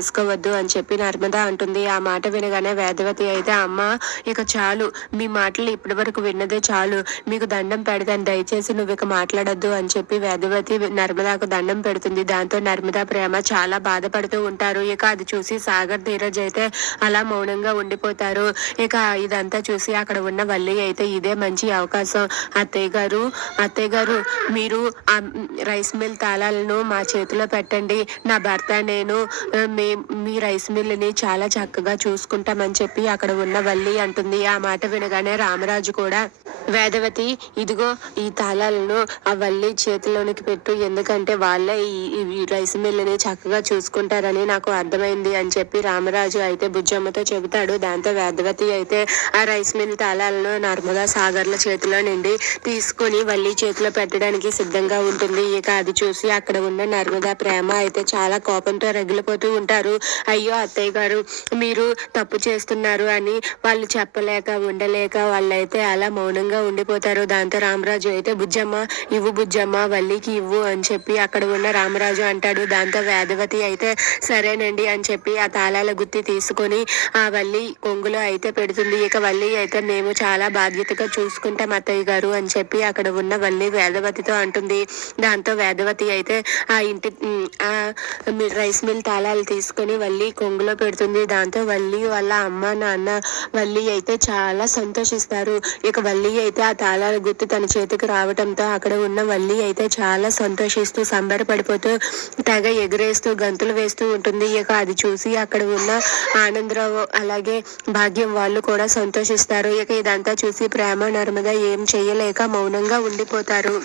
చేసుకోవద్దు అని చెప్పి నర్మద అంటుంది. ఆ మాట వినగానే వేదవతి అయితే అమ్మ ఇక చాలు, మీ మాటలు ఇప్పటి వరకు విన్నదే చాలు, మీకు దండం పెడతాను, దయచేసి నువ్వు ఇక మాట్లాడొద్దు అని చెప్పి వేదవతి నర్మదాకు దండం పెడుతుంది. దాంతో నర్మద ప్రేమ చాలా బాధపడుతూ ఉంటారు. ఇక అది చూసి సాగర్ ధీరజ్ అయితే అలా మౌనంగా ఉండిపోతారు. ఇక ఇదంతా చూసి అక్కడ ఉన్న వల్లి అయితే ఇదే మంచి అవకాశం, అత్తయ్య గారు మీరు ఆ రైస్ మిల్ తాళాలను మా చేతిలో పెట్టండి, నా భర్త నేను మీ రైస్ మిల్ని చాలా చక్కగా చూసుకుంటామని చెప్పి అక్కడ ఉన్న వల్లి అంటుంది. ఆ మాట వినగానే రామరాజు కూడా వేదవతి ఇదిగో ఈ తాళాలను ఆ వల్లి చేతిలోనికి పెట్టు, ఎందుకంటే వాళ్ళే ఈ రైస్ మిల్ని చక్కగా చూసుకుంటారని నాకు అర్థమైంది అని చెప్పి రామరాజు అయితే బుజ్జమ్మతో చెబుతాడు. దాంతో వేదవతి అయితే ఆ రైస్ మిల్ తాళాలను నర్మదా సాగర్ల చేతిలో నుండి తీసుకొని వల్లి చేతిలో పెట్టడానికి సిద్ధంగా ఉంటుంది. ఇక అది చూసి అక్కడ ఉన్న నర్మదా ప్రేమ అయితే చాలా కోపంతో రగిలిపోతూ ఉంటారు. అయ్యో అత్తయ్య గారు, మీరు తప్పు చేస్తున్నారు అని వాళ్ళు చెప్పలేక ఉండలేక వాళ్ళైతే అలా మౌనంగా ఉండిపోతారు. దాంతో రామరాజు అయితే బుజ్జమ్మ వల్లికి ఇవ్వు అని చెప్పి అక్కడ ఉన్న రామరాజు అంటాడు. దాంతో వేదవతి అయితే సరేనండి అని చెప్పి ఆ తాళాల గుత్తి తీసుకొని ఆ వల్లి కొంగులో అయితే పెడుతుంది. ఇక వల్లి అయితే మేము చాలా బాధ్యతగా చూసుకుంటాం అత్తయ్య గారు అని చెప్పి అక్కడ ఉన్న వల్లి వేదవతితో అంటుంది. దాంతో వేదవతి అయితే ఆ ఇంటి ఆ రైస్ మిల్ తాళాలు తీసుకొని వల్లి కొంగులో పెడుతుంది. దాంతో వల్లి వాళ్ళ అమ్మ నాన్న వల్లి అయితే చాలా సంతోషిస్తారు. ఇక వల్లి అయితే ఆ తాళాల గుర్తు తన చేతికి రావటంతో అక్కడ ఉన్న వల్లి అయితే చాలా సంతోషిస్తూ సంబరపడిపోతూ తెగ ఎగిరేస్తూ గంతులు వేస్తూ ఉంటుంది. ఇక అది చూసి అక్కడ ఉన్న ఆనందరావు అలాగే భాగ్యం వాళ్ళు కూడా సంతోషిస్తారు. ఇక ఇదంతా చూసి ప్రేమ నర్మద ఏం చెయ్యలేక మౌనంగా ఉండిపోతారు.